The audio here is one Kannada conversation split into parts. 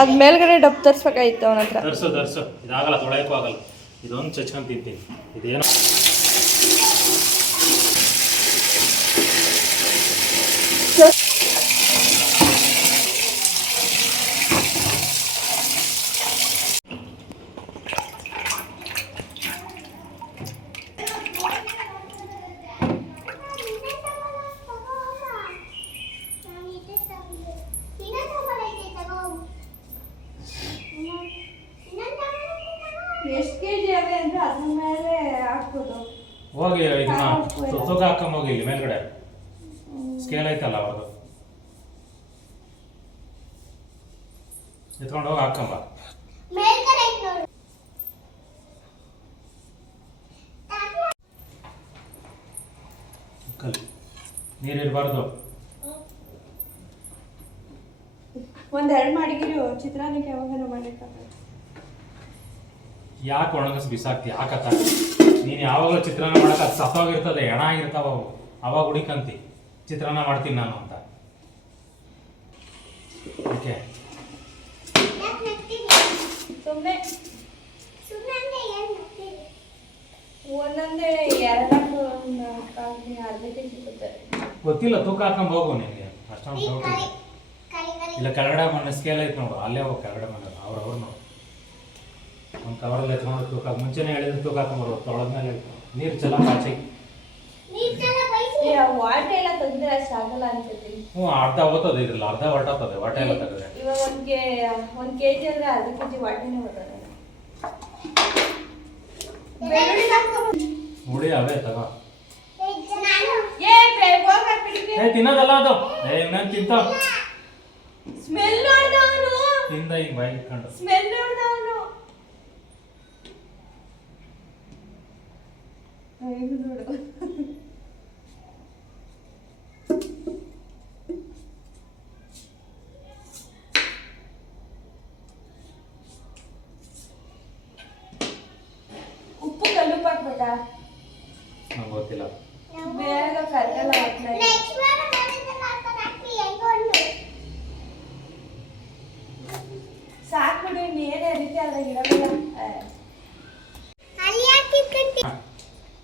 ಅದ್ ಮೇಲ್ಗಡೆ ಡಬ್ ತರ್ಸ್ಬೇಕಾಯ್ತು ಅವನ ಹತ್ರ. ತರ್ಸು ಇದಾಗಲ್ಲ, ತೊಳೆಯಕ್ಕೂ ಆಗಲ್ಲ. ಇದೊಂದು ಚಚ್ಕೊಂಡ್ ತಿಂತೀನಿ. ಇದೇನು ಎಷ್ಟು ಕೆಜಿ ಅವೆ ಅಂದ್ರೆ ಅದ್ರ ಮೇಲೆ ಹಾಕ್ಬೋದು. ಹೋಗಿ ಇದನ್ನ ತೂಕ ಹಾಕೊಂಬೋಗಿ ಇಲ್ಲಿ ಮೇಲ್ಗಡೆ ಸ್ಕೇಲ್ ಐತಲ್ಲ ಅವ್ರದ್ದು, ಎತ್ಕೊಂಡು ಹೋಗಿ ಹಾಕೊಂಬ. ಕಲಿ ನೀರಿರಬಾರ್ದು. ಒಂದೆರಡು ಮಾಡಿಗಿರು ಚಿತ್ರಾನ್ನಕ್ಕೆ ಯಾವಾಗ ಮಾಡಿರ್ತಾರೆ. ಯಾಕೆ ಒಣಗಿಸ್ ಬಿಸಾಕ್ತಿ? ಹಾಕತ್ತ ನೀನು ಯಾವಾಗಲೂ ಚಿತ್ರಾನ್ನ ಮಾಡಕ್ಕೆ ಅದು ಸತ್ತೋಗಿರ್ತದೆ, ಹೆಣ ಆಗಿರ್ತಾವ ಅವು. ಅವಾಗ ಹುಡಿಕಂತಿ ಚಿತ್ರಾನ್ನ ಮಾಡ್ತೀನಿ ನಾನು ಅಂತ. ಓಕೆ ಸುಮ್ಮನೆ ಒಂದೊಂದೇ ಎರಡಕ್ಕೂ ಅರ್ಧ ಕೆಜಿ ಕೊಡ್ತಾರೆ. ಗೊತ್ತಿಲ್ಲ, ತೂಕ ಹಾಕೊಂಡ್ ಹೋಗು. ನಿನಗೆ ಅಷ್ಟೊಂದು ಡೌಟ್ ಇಲ್ಲ. ಕೆಳಗಡೆ ಮನೆ ಸ್ಕೇಲ್ ಐತೆ ನೋಡು, ಅಲ್ಲೇ ಹೋಗಿ ಕೆಳಗಡೆ ಮನೆ ಅವ್ರು ನೋಡು. ಒಂದು ಕವರಲ್ಲಿ ಎತ್ಕೊಂಡು ತೂಕ ಮುಂಚೆನೇ ಹೇಳಿದ್ರೆ ತೂಕ ಹಾಕೊಂಡ್ಬರ್ಬೋದು. ತೊಳೆದ್ಮೇಲೆ ನೀರು ಚೆಲ್ಲ ಆಚೆ. ವಾಟೆ ಎಲ್ಲ ತೆಗೆದ್ರೆ ಅಷ್ಟು ಆಗಲ್ಲ ಅನ್ಸುತ್ತೆ. ಅರ್ಧ ಹೋಗ್ತದೆ, ಇದ್ರಲ್ಲ ಅರ್ಧ ಹೊರಟೋಗ್ತದೆ. ವಾಟೆ ಎಲ್ಲ ತೆಗೆದ್ರೆ ಇವಾಗ ಒಂದು ಕೆಜಿ ಅಂದ್ರೆ ಅರ್ಧ ಕೆಜಿ ವಾಟೆನೇ ಬರ್ತದೆ. ನೋಡಿ ಅವೇ ತಗೋ. ತಿನ್ನೋದಲ್ಲ ಅದು. ಇನ್ನೇನು ತಿಂತ ಸ್ಮೆಲ್ ನೋಡ್ದವನು ತಿಂದ ಹಿಂಗ್ ಬಾಯಿ ಇಟ್ಕೊಂಡು ಸ್ಮೆಲ್ ನೋಡ್ದವನು. ನೋಡು ಉಪ್ಪು ಕಲ್ಲುಪ್ಪು ಹಾಕ್ಬೇಕ? ನಂಗೆ ಗೊತ್ತಿಲ್ಲ. ಬೇಗ ಕರ್ಗಲ್ಲ. ಸಾಕು ಬಿಡು, ಇನ್ನೇನೇ ರೀತಿ ಅದ್ರಾಗ ಇರೋದಿಲ್ಲ.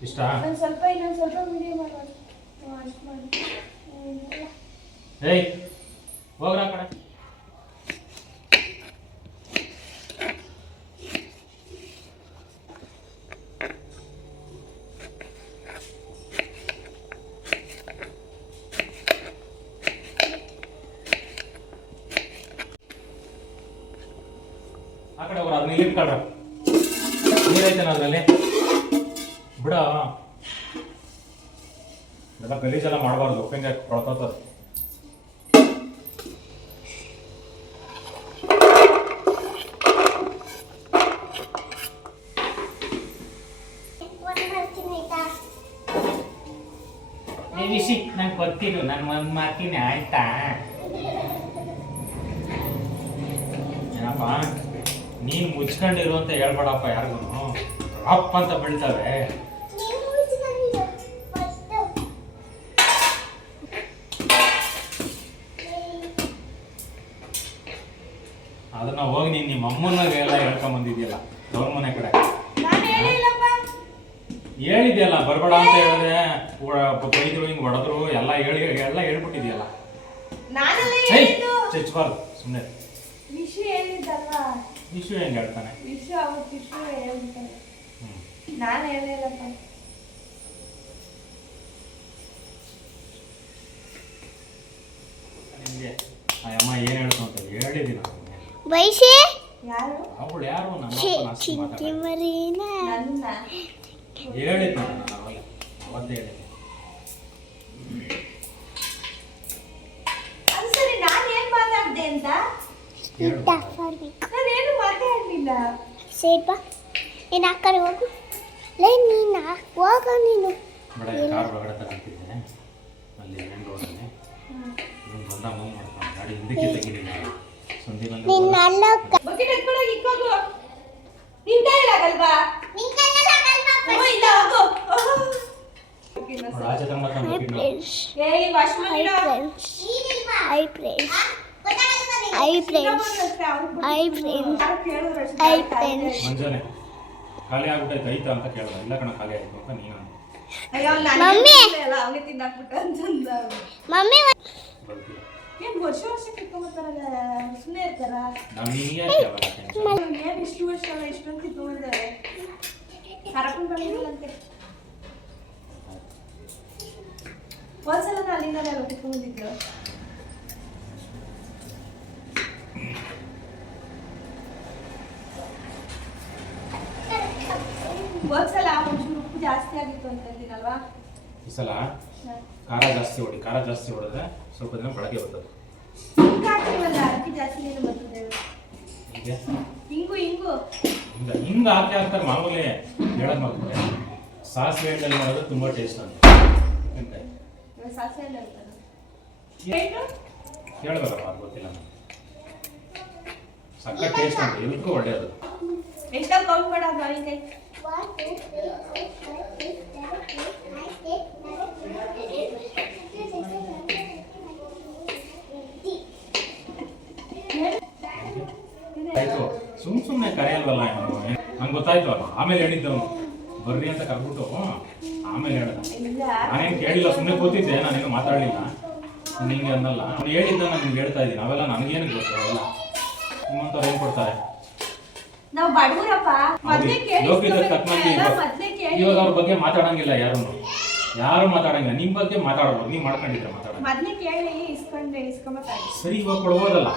ಇಷ್ಟ ಇನ್ನೊಂದು ಸ್ವಲ್ಪ ಮೀಡಿಯಂ ಮಾಡೋದು. ಅಷ್ಟು ಮಾಡಿ. ಏಯ್ ಹೋಗ್ರ ಆ ಕಡೆ. ಆ ಕಡೆ ಹೋಗ್ರ, ಅದನ್ನ ಇಲ್ಲಿ ಇಟ್ಕೊಳ್ರ. ನೀರೈತೇನ ಅದ್ರಲ್ಲಿ ಬಿಡ. ಇದೆಲ್ಲ ಗಲೀಜೆಲ್ಲ ಮಾಡಬಾರ್ದು, ಉಪ್ಪಿನ ಕೊಳ್ತದ. ವಿಷಿ ನಂಗೆ ಗೊತ್ತಿಲ್ಲ, ನಾನು ಒಂದು ಮಾಡ್ತೀನಿ ಆಯ್ತಾ? ಏನಪ್ಪ ನೀನು ಮುಚ್ಕೊಂಡಿರು ಅಂತ ಹೇಳ್ಬೇಡಪ್ಪ ಯಾರಿಗೂ. ಅಪ್ಪ ಅಂತ ಬೀಳ್ತವೆ. ಅದನ್ನ ಹೋಗಿ ನೀನು ನಿಮ್ಮ ಅಮ್ಮನಾಗ ಎಲ್ಲ ಹೇಳ್ಕೊಂಬಂದಿದ್ಯಲ್ಲ ಅವ್ರ ಮನೆ ಕಡೆ. ಹೇಳಿದ್ಯಲ್ಲ ಬರ್ಬೇಡ ಅಂತ ಹೇಳಿದೆ, ಬೈದ್ರು ಹಿಂಗೆ ಹೊಡೆದ್ರು ಎಲ್ಲ ಹೇಳ್ಬಿಟ್ಟಿದ್ಯಲ್ಲ. ಚಚ್ಬಾರ್ದು ಸುಮ್ಮನೆ. ವಿಷಯ ಹೇಳಿದ್ದಲ್ವಾ? ವಿಷಯ ಹೆಂಗೆ ಹೇಳ್ತಾನೆ? ವಿಷಯ ಹೇಳ್ತಾನೆ. ನಾನು ಹೇಳಿಲ್ಲಪ್ಪ. ನಿಮಗೆ ಆ ಅಮ್ಮ ಏನು ಹೇಳ್ತು ಅಂತ ಹೇಳಿದ್ದೀನಿ. ವೈಶಿ ಯಾರು? ಅವಳು ಯಾರು? ನಮ್ಮ ಚಿಂಟಿ ಮರಿನ ನನ್ನ ಹೇಳಿದ್ದು ನಾನು ಅವತ್ತೇ ಹೇಳಿದ್ದೆ. ಅದು ಸರಿ, ನಾನು ಏನು ಮಾತಾಡಿದೆ ಅಂತ ನಾನೇನು ಮಾತಾಡಲಿಲ್ಲ. ಸೇಟ್ ಬಾ, ನೀನು ಆ ಕಡೆ ಹೋಗು. ಲೇ ನೀನು ಹೋಗ. ನೀನು ಕಾರ್ ಒಳಗಡೆ ತಗೊಂತಿದ್ದೆ ಅಲ್ಲಿ ಮೇನ್ ರೋಡಲ್ಲಿ. ಬಂದ ಮೂವ್ ಮಾಡ್ಕೊಂಡು ಗಾಡಿ ಹಿಂದಕ್ಕೆ ತೆಗೀಲಿಲ್ಲ. ನಿನ್ನ ಅಲ್ಲ ಬಕೆಟ್ ಎತ್ಕೊಳ್ಳೋಕೆ ಇಕ್ಕೋಗು. ನಿನ್ ಕೈಲಾಗಲ್ವಾ? ನಿನ್ನ ಕೈಲಾಗಲ್ವಾ? ಇಲ್ಲ ಹೋಗು. ಆಚೆ ತಗೊಂಡು ಏಯ್ ವಾಶ್ ಮಾಡಿರೋ. Hi friends hi friends hi friends hi friends ಮಂಜಾನೆ ಖಾಲಿ ಆಗ್ಬಿಟ್ಟೈತೆ ಐತಾ ಅಂತ ಕೇಳ್ದ. ಇಲ್ಲ ಕಣ ಖಾಲಿ ಆಯ್ತು ಅಂತ ನೀನು ಮಮ್ಮಿ ಅವನೇ ತಿನ್ನಾಕ್ಬಿಟ್ಟು ಅಂತಂದ. ಮಮ್ಮಿ ಬರ್ತೀಯ ಏನ್ ವರ್ಷ ಕಿತ್ಕೊಂಬತ್ತಾರಲ್ಲ ಸುಮ್ಮನೆ ಇರ್ತಾರ? ನಾನು ನಿನಗೆ ಏನ್ ಇಷ್ಟು ವರ್ಷ ಅಲ್ಲ ಇಷ್ಟೊಂದು ಕಿತ್ಕೊಂಬಂದಾರೆ ಕರ್ಕೊಂಡು ಬಂದಿಲ್ಲಂತೆ. ಒಂದ್ಸಲ ಅಲ್ಲಿಂದ ಎಲ್ಲ ಕಿತ್ಕೊಂಡ್ಬಂದಿದ್ರು. ಒಂದ್ಸಲ ಒಂಚೂರು ಉಪ್ಪು ಜಾಸ್ತಿ ಆಗಿತ್ತು ಅಂತ ಹೇಳ್ತೀನಲ್ವಾ? ಈ ಸಲ ಖಾರ ಜಾಸ್ತಿ ಹೊಡಿ. ಖಾರ ಜಾಸ್ತಿ ಹೊಡೆದ್ರೆ ಸ್ವಲ್ಪ ದಿನ ಬಳಕೆ ಬರ್ತದೆ. ಹಾಕ್ತೀವಲ್ಲ ಅದಕ್ಕೆ ಜಾಸ್ತಿ ನೀನು ಬರ್ತದೆ. ಹೀಗೆ ಹಿಂಗು ಹಿಂಗು ಹಿಂಗೆ ಹಾಕಿ ಹಾಕ್ತಾರೆ ಮಾಮೂಲಿ. ಹೇಳೋದು ಮಾಡ್ತಾರೆ ಸಾಸಿವೆ ಎಣ್ಣೆಲಿ ಮಾಡೋದು ತುಂಬ ಟೇಸ್ಟ್ ಅಂತ. ಸಾಸಿವೆ ಎಲ್ಲ ಇರ್ತದೆ. ಕೇಳಬೇಕಪ್ಪ ಅದು ಗೊತ್ತಿಲ್ಲ ನನಗೆ. ಸಕ್ಕ ಟೇಸ್ಟ್ ಅಂತ ಎಲ್ರಿಗೂ ಒಳ್ಳೆಯದು. ಎಷ್ಟೋ ಕೌಂಟ್ ಮಾಡೋದು ಅವನಿಗೆ. ಆಯ್ತು ಸುಮ್ಮನೆ ಕರೆಯಲ್ವಲ್ಲ ಇವನು. ನಂಗೆ ಗೊತ್ತಾಯ್ತು ಅಲ್ಲ. ಆಮೇಲೆ ಹೇಳಿದ್ದವನು ಬರ್ರಿ ಅಂತ ಕರ್ಬಿಟ್ಟು ಆಮೇಲೆ ಹೇಳ್ದ. ನಾನೇನು ಕೇಳಿಲ್ಲ, ಸುಮ್ಮನೆ ಕೂತಿದ್ದೆ, ನಾನೇನು ಮಾತಾಡಲಿಲ್ಲ. ನಿಂಗೆ ಅನ್ನಲ್ಲ ಅವ್ನು ಹೇಳಿದ್ದ ನಾನು ನಿಮ್ಗೆ ಹೇಳ್ತಾ ಇದ್ದೀನಿ. ಅವೆಲ್ಲ ನನಗೇನು ಗೊತ್ತು ಅವೆಲ್ಲ. ನಿಮ್ಮಂಥವ್ರು ಏನು ಕೊಡ್ತಾರೆ? ನಾವು ಬಡವರಪ್ಪ. ಲೋಕಿತ ತಕ್ಕಂಗೆ ಇವಾಗ ಅವ್ರ ಬಗ್ಗೆ ಮಾತಾಡಂಗಿಲ್ಲ. ಯಾರು ಮಾತಾಡಂಗಿಲ್ಲ. ನಿಮ್ಮ ಬಗ್ಗೆ ಮಾತಾಡೋದು ನೀವು ಮಾಡ್ಕೊಂಡಿದ್ರೆ ಮಾತಾಡೋದು. ಮೊದಲೇ ಕೇಳಿ ಇಸ್ಕೊಂಬತ್ತಾಗಿ ಸರಿ ಇವಾಗ ಕೊಡ್ಬೋದಲ್ಲ.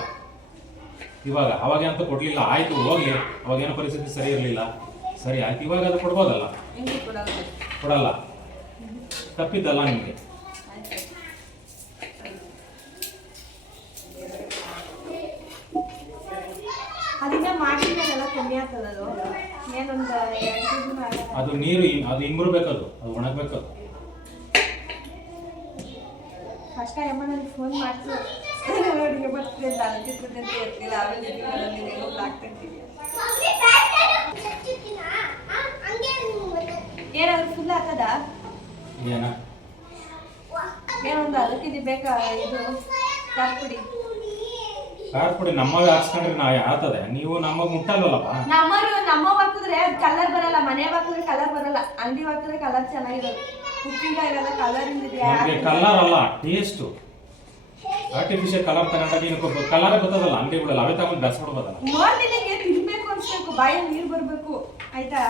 ಇವಾಗ ಅವಾಗಂತೂ ಕೊಡ್ಲಿಲ್ಲ. ಆಯ್ತು ಹೋಗ್ಲಿ, ಅವಾಗೇನೋ ಪರಿಸ್ಥಿತಿ ಸರಿ ಇರಲಿಲ್ಲ. ಸರಿ ಆಯ್ತು, ಇವಾಗ ಅದು ಕೊಡ್ಬೋದಲ್ಲ. ಕೊಡಲ್ಲ, ತಪ್ಪಿದ್ದಲ್ಲ ನಿಮಗೆ. ಅದನ್ನ ಮಾಡಿದ್ಮೇಲೆಲ್ಲ ಕಮ್ಮಿ ಆಗ್ತದೆ. ಅದು ಏನೊಂದು 2 ದಿನ ಅದು ನೀರು ಅದು ಇಂಬ್ರಬೇಕದು, ಅದು ಒಣಗಬೇಕದು. ಫಸ್ಟ್ ಅಮ್ಮ ನನಗೆ ಫೋನ್ ಮಾಡ್ತು ಅಡುಗೆ ಬರ್ತಿದೆ ಅಂತ ಅನ್ಕಿರ್ತದೆ ಅಂತ ಇರ್ತಿಲ್ಲ. ಆಮೇಲೆ ಆಗ್ತಿರ್ತೀವಿ. ಏನಾದ್ರು ಫುಲ್ ಹಾಕದ ಏನೊಂದು ಅದಕ್ಕಿದ್ದು ಬೇಕಾ? ಇದು ಖಾರಪುಡಿ ಖಾರಪುಡಿ ನಮ್ಮವಾಗ ಹಾಕ್ಸ್ಕೊಂಡ್ರೆ ನಾವು ಆಗ್ತದೆ. ನೀವು ನಮಗೆ ಮುಟ್ಟಲ್ವಲ್ಲಪ್ಪ. ನಮ್ಮ ಹಾಕಿದ್ರೆ ಕಲರ್ ಬರಲ್ಲ. ಮನೆ ಹಾಕಿದ್ರೆ ಕಲರ್ ಬರಲ್ಲ. ಅಂಗಡಿ ಹಾಕಿದ್ರೆ ಕಲರ್ ಚೆನ್ನಾಗಿರೋದು. ಉಪ್ಪಿನಕಾಯಿ ಇರೋದ ಕಲರ್ ಕಲರ್ ಅಲ್ಲ, ಟೇಸ್ಟ್. ಆರ್ಟಿಫಿಷಿಯಲ್ ಕಲರ್ ತಗೊಂಡಾಗ ಕಲರ್ ಬರ್ತದಲ್ಲ ಅಂಗಡಿಗಳಲ್ಲಿ, ಅವೇ ತಗೊಂಡು ಬೆಳೆಸ್ಬಿಡ್ಬೋದಲ್ಲ. ನೋಡ್ಲಿಕ್ಕೆ ತಿನ್ಬೇಕು ಅನ್ಸ್ಬೇಕು, ಬಾಯಲ್ಲಿ ನೀರು ಬರ್ಬೇಕು. ಆಯ್ತಾ?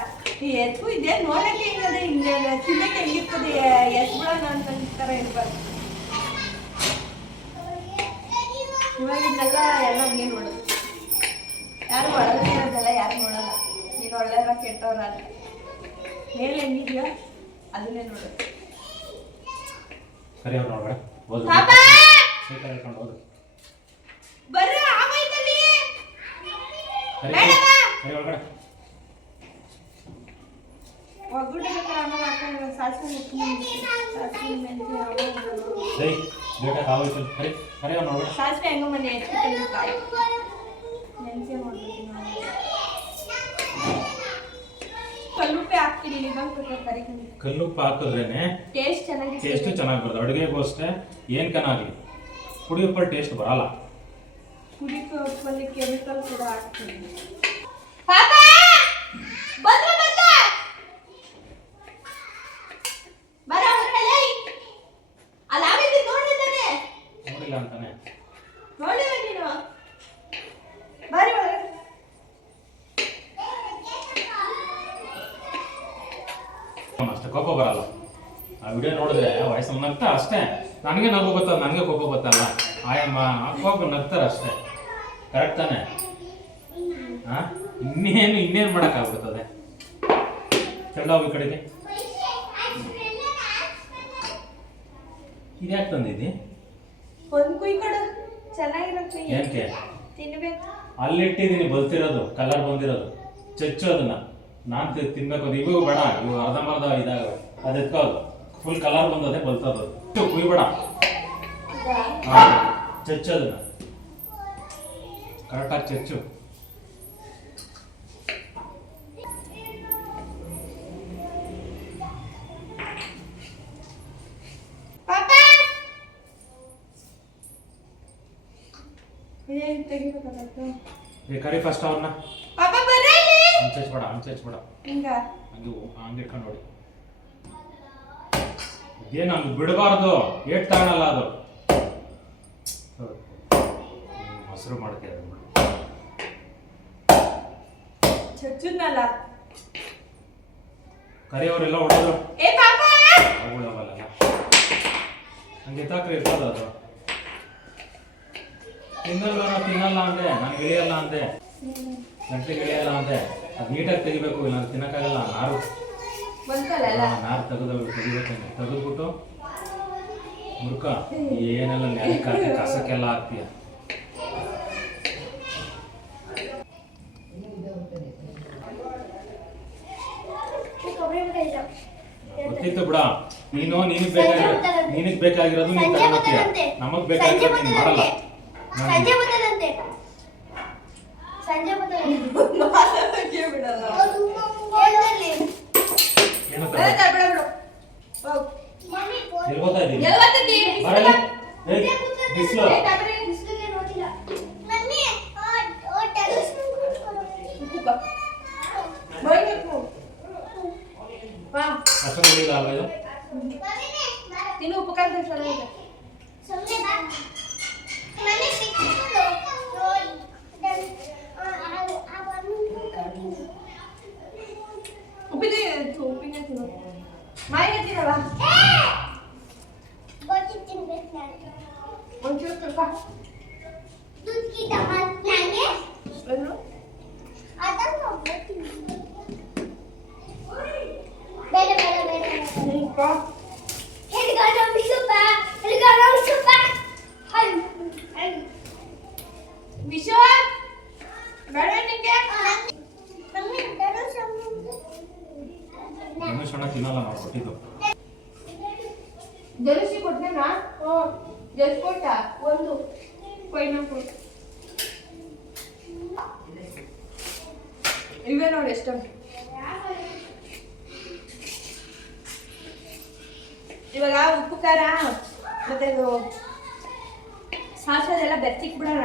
ಈ ಎತ್ತು ಇದೆ ನೋಡಕ್ಕೆ ಇಲ್ಲದೆ ತಿನ್ನಕ್ಕೆ ಹೆಂಗಿರ್ತದೆ ಎತ್ಬಿಡೋಣ ಅಂತ ತರ ಇರ್ಬಾರ್ದು. ಇವಾಗಿದ್ದೆಲ್ಲ ಎಲ್ಲ ನೀನು ನೋಡೋದು. ಯಾರು ಒಳಗಡೆ ಇರೋದೆಲ್ಲ ಯಾರು ನೋಡಲ್ಲ. ನೀನು ಒಳ್ಳೆಯವ್ರ ಕೆಟ್ಟವ್ರ ಅಂತ ಮೇಲೆ ಹೆಂಗಿದ್ಯೋ ಅದನ್ನೇ ನೋಡೋದು. ಸರಿ ಅವ್ರು ನೋಡ್ಬೇಡ ಹೋದ್ರು ಸೈಕಲ್ ಹೇಳ್ಕೊಂಡು ಹೋದ್ರು. ಬರ್ರ ಆಗೋಯ್ತಲ್ಲಿ. ಸರಿ ಒಳಗಡೆ ಒಗ್ಗರಣೆ ಆಮೇಲೆ ಹಾಕೊಂಡು ಸಾಸಿವೆ ಸರಿ ಲೇಟಾಗಿ ಆಗೋಯ್ತು. ಸರಿ ಸರಿ ಅವ್ರು ನೋಡ್ಬೇಡ. ಸಾಸಿವೆ ಹೆಂಗೋ ಮನೆ ಹೆಚ್ಚು ಕಾಯಿ ನೆನೆಸಿ ಮಾಡ್ಬೇಕು. ಕಲ್ಲುಪ್ಪೆ ಹಾಕ್ತೀನಿ. ಕಲ್ಲುಪ್ಪು ಹಾಕಿದ್ರೇನೆ ಟೇಸ್ಟ್ ಚೆನ್ನಾಗಿ ಬರ್ತದೆ. ಅಡುಗೆಗೂ ಅಷ್ಟೇ ಏನು ಕನಾಗಲಿ ಪುಡಿ ಉಪ್ಪಲ್ಲಿ ಟೇಸ್ಟ್ ಬರಲ್ಲ. ಪುಡಿ ಉಪ್ಪಲ್ಲಿ ಕೆಮಿಕಲ್ ಕೂಡ ಹಾಕ್ತೀನಿ. ನೋಡಿಲ್ಲ ಅಂತಾನೆ ನೋಡಿಲ್ಲ ನೀನು ಬಾರಿ ಒಳಗೆ. ಅಷ್ಟೇ ಕೋಪ ಬರಲ್ಲ. ಆ ವಿಡಿಯೋ ನೋಡಿದ್ರೆ ವಯಸ್ಸಲ್ಲಿ ನಗ್ತಾ ಅಷ್ಟೇ. ನನಗೆ ನಗು ಬರ್ತದೆ, ನನಗೆ ಕೋಪ ಬರ್ತಲ್ಲ. ಆಯಮ್ಮ ಕೋಪ ನಗ್ತಾರೆ ಅಷ್ಟೇ. ಕರೆಕ್ಟ್ ತಾನೆ? ಹಾಂ ಇನ್ನೇನು ಮಾಡೋಕ್ಕಾಗ್ಬಿಡ್ತದೆ. ಚೆಲ್ಲೋವು ಈ ಕಡೆಗೆ. ಇದ್ಯಾಕೆ ತಂದಿದ್ದಿ? ಒಂದು ಕುಯ್ಕೊಡು ಚೆನ್ನಾಗಿರುತ್ತೆ. ಏನಕ್ಕೆ ತಿನ್ಬೇಕು. ಅಲ್ಲಿಟ್ಟಿದ್ದೀನಿ ಬಲ್ತಿರೋದು, ಕಲರ್ ಬಂದಿರೋದು. ಚಚ್ಚು ಅದನ್ನ ನಾನು ತಿನ್ಬೇಕು. ಅದು ಇವು ಬೇಡ, ಇವು ಅರ್ಧಂಬರ್ಧ ಇದಾಗವೆ. ಅದು ಎತ್ಕೋದು ಫುಲ್ ಕಲರ್ ಬಂದದೆ ಬಲ್ತದ. ಕುಯ್ಬೇಡ, ಚಚ್ಚು ಅದನ್ನ ಕರೆಕ್ಟಾಗಿ ಚಚ್ಚು. ತೆಗಿಬೇಕಲ್ಲ ಏ ಕರಿ ಫಸ್ಟ್ ಅವ್ರನ್ನ ಪಾಪ ಬರ್ರಿ ಹಂಚಚ್ಬೇಡ ಹಿಂಗ ಹಂಗೆ ಇಟ್ಕೊಂಡು ನೋಡಿ ಏನು ಹಂಗೆ ಬಿಡಬಾರ್ದು ಏಟ್ ತಗೊಳಲ್ಲ ಅದು ಮೊಸರು ಮಾಡ್ತೀಯ ಚಚ್ಚುದ್ನಲ್ಲ ಕರಿಯವರೆಲ್ಲ ಹೊಡೆದ್ರು ಏ ಪಾಪ ಅವುಗಳವಲ್ಲ ಹಂಗೆ ತಾಕ್ರಿ ಇರ್ತದ ಅದು ತಿನ್ನಲ್ಲ ಅಂದೆ ನನಗೆ ಇಳಿಯಲ್ಲ ಅಂದೆ ಗಂಟೆಗೆ ಇಳಿಯಲ್ಲ ಅಂದೆ ಅದು ನೀಟಾಗಿ ತೆಗಿಬೇಕು ಇಲ್ಲ ತಿನ್ನಕ್ಕಾಗಲ್ಲ ನಾರು ನಾರು ತೆಗೆದ್ಬಿಟ್ಟು ಮುರುಕ ಏನೆಲ್ಲ ನೆಲಕ್ಕೆ ಹಾಕಿ ಕಸಕ್ಕೆಲ್ಲ ಹಾಕ್ತೀಯ ಗೊತ್ತಿತ್ತು ಬಿಡ ನಿನಗ್ ಬೇಕಾಗಿರೋದು ನೀನ್ ತಗೊಂಡ್ತೀಯ ನಮಗ್ ಬೇಕಾಗಿರೋದು ನೀನ್ ಮಾಡಲ್ಲ ಎಲ್ಗೋತಾ ಇದೀನಿ ಬರಲ್ಲ ಬಿಸಿಲು ಅಷ್ಟೊಂದು ಅಲ್ಲ ಇದು ನೀನು ಉಪಕಾರ ಚೆನ್ನಾಗಿದೆ ಉಪ್ಪಿನ ತಿನ್ನು ಮಾಯಿಗೆ ತಿನ್ನಲ್ಲ ಒಂಚೂರು ಸ್ವಲ್ಪ ವಿಶ್ವ ಬೇಡ ನಿಂಗೆ ಮನುಷ್ಯನ ತಿನ್ನಲ್ಲ ನಾವು ಕೊಟ್ಟಿದ್ದು ಜಲಸಿ ಕೊಟ್ಟನೇನಾ ಜಲ್ಸಿ ಕೊಟ್ಟ ಒಂದು ಕೊಯ್ನಪ್ಪು ಇವೇ ನೋಡಿ ಎಷ್ಟು ಇವಾಗ ಉಪ್ಪು ಖಾರ ಮತ್ತೆ ಇದು ಸಾಸಿವೆ ಎಲ್ಲ ಬೆರ್ತಿಕ್ ಬಿಡೋಣ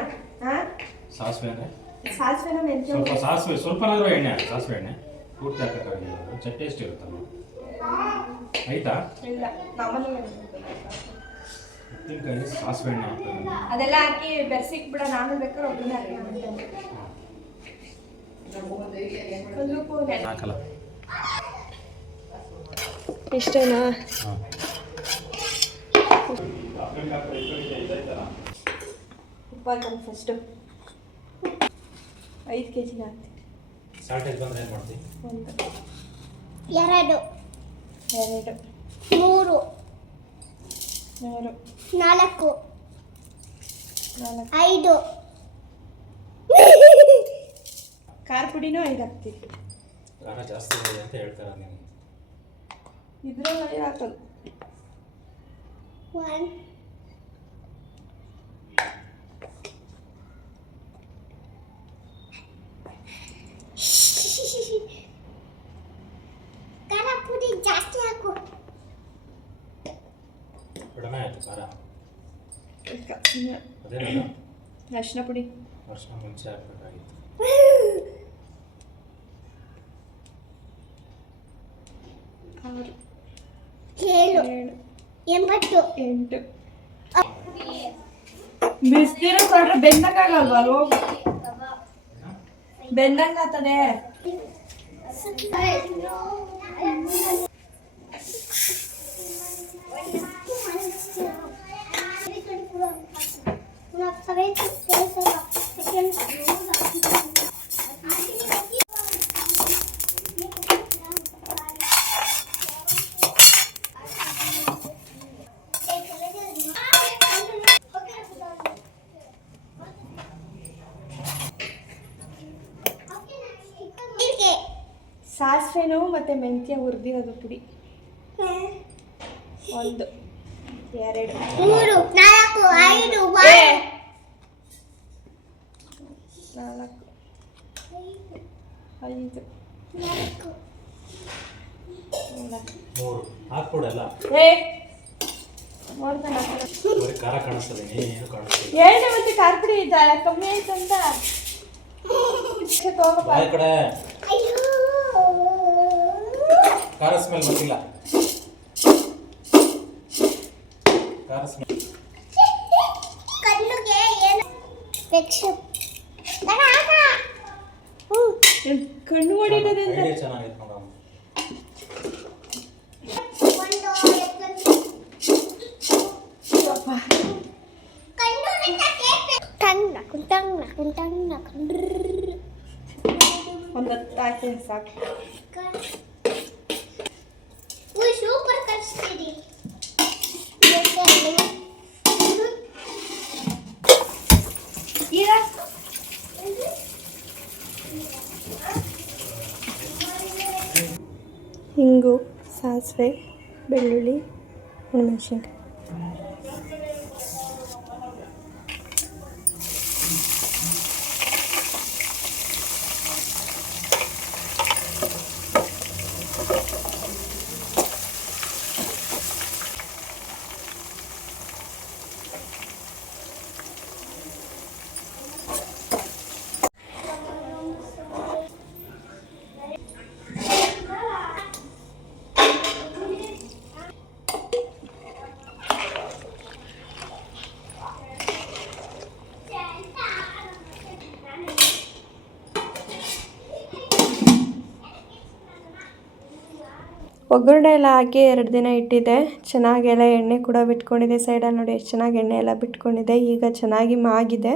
ಸಾಸಿವೆ ಅಂದ್ರೆ ಸಾಸಿವೆನ ಮೆಂತ್ಯ ಸ್ವಲ್ಪ ಸಾಸಿವೆ ಸ್ವಲ್ಪನಾದ್ರೂ ಎಣ್ಣೆ ಸಾಸಿವೆ ಎಣ್ಣೆ ಪೂರ್ತಿ ಹಾಕಕ್ಕಾಗಿಲ್ಲ ಅದು ಟೇಸ್ಟ್ ಇರುತ್ತಲ್ಲ ಆಯ್ತಾ ಇಲ್ಲ ನಮ್ಮಲ್ಲಿ ಉಪ್ಪಿನಕಾಯಿ ಸಾಸಿವೆ ಎಣ್ಣೆ ಹಾಕ್ತಾರೆ ಅದೆಲ್ಲ ಹಾಕಿ ಬೆರ್ಸಿಕ್ ಬಿಡೋಣ ಆಮೇಲೆ ಬೇಕಾದ್ರೆ ಒಗ್ಗರಣೆ ಹಾಕಿ ಹಾಕಲ್ಲ ಇಷ್ಟೇನಾ ಉಪ್ಪು ಹಾಕೋಣ ಫಸ್ಟು 5 kg ಹಾಕ್ತೀನಿ ಸಾಲ್ಟೇಜ್ ಬಂದ್ರೆ ಏನು ಮಾಡ್ತೀವಿ ಒಂದು 2 3 4 5 ಖಾರ ಪುಡಿನೂ 5 ಹಾಕ್ತೀವಿ ಖಾರ ಜಾಸ್ತಿ ಇದೆ ಅಂತ ಹೇಳ್ತಾರೆ ನೀವು ಇದ್ರಲ್ಲಿ 5 ಹಾಕೋದು 1 ಖಾರ ಪುಡಿ ಜಾಸ್ತಿ ಹಾಕು ಕಡಿಮೆ ಆಯ್ತು ಖಾರ ಅದೇನಲ್ಲ ಅರಿಶಿನ ಪುಡಿ ಅರಿಶಿನ ಮುಂಚೆ ಹಾಕ್ಬೇಕಾಗಿತ್ತು 7 8 ಬಿಸ್ತೀರ ಕೊಟ್ರೆ ಬೆಂದಂಗಾಗಲ್ವಾ ಹೋಗು ಬೆಂದಂಗಾಗ್ತದೆ ಸಾಸಿವೆನೂ ಮತ್ತೆ ಮೆಂತ್ಯ ಹುರಿದಿರೋದು ಪುಡಿ 1 2 3 4 5 5 3 ಹಾಕ್ಬಿಡಲ್ಲ ಏ ನೋಡ್ತಾನೆ ಬರೀ ಖಾರ ಕಾಣಿಸ್ತದೆ, ಏನು ಕಾಣಿಸ್ತದೆ. ಹೇಳ್ದೆ ಮತ್ತೆ ಖಾರ ಪುಡಿ ಕಮ್ಮಿ ಆಯ್ತಂತ. ತಗೋಪ್ಪ. ಬಾಯ್ ಕಡೆ ಅಯ್ಯೋ ಖಾರ ಸ್ಮೆಲ್ ಗೊತ್ತಿಲ್ಲ. ಖಾರ ಸ್ಮೆಲ್ ಕಣ್ಣಿಗೆ ಏನು ಬೆಕ್ಸು ಕಣ್ಣು ಹೊಡಿತದೆ ಅಂತ. ಐಡಿಯಾ ಚೆನ್ನಾಗಿತ್ತು ನೋಡಮ್ಮ. ಒಂದು 10 ಹಾಕ್ತೀನಿ ಸಾಕು. ಸೂಪರ್ ಕಳಿಸ್ತೀರಿ. ಈಗ ಹಿಂಗು, ಸಾಸಿವೆ, ಬೆಳ್ಳುಳ್ಳಿ, ಒಣಮೆಣಸಿನ್ಕಾಯಿ. ಒಗ್ಗರಣೆ ಎಲ್ಲ ಹಾಕಿ 2 ದಿನ ಇಟ್ಟಿದ್ದೆ. ಚೆನ್ನಾಗೆಲ್ಲ ಎಣ್ಣೆ ಕೂಡ ಬಿಟ್ಕೊಂಡಿದೆ. ಸೈಡಲ್ಲಿ ನೋಡಿ ಎಷ್ಟು ಚೆನ್ನಾಗಿ ಎಣ್ಣೆ ಎಲ್ಲ ಬಿಟ್ಕೊಂಡಿದೆ. ಈಗ ಚೆನ್ನಾಗಿ ಮಾಗಿದೆ.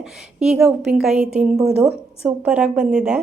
ಈಗ ಉಪ್ಪಿನಕಾಯಿ ತಿನ್ಬೋದು. ಸೂಪರಾಗಿ ಬಂದಿದೆ.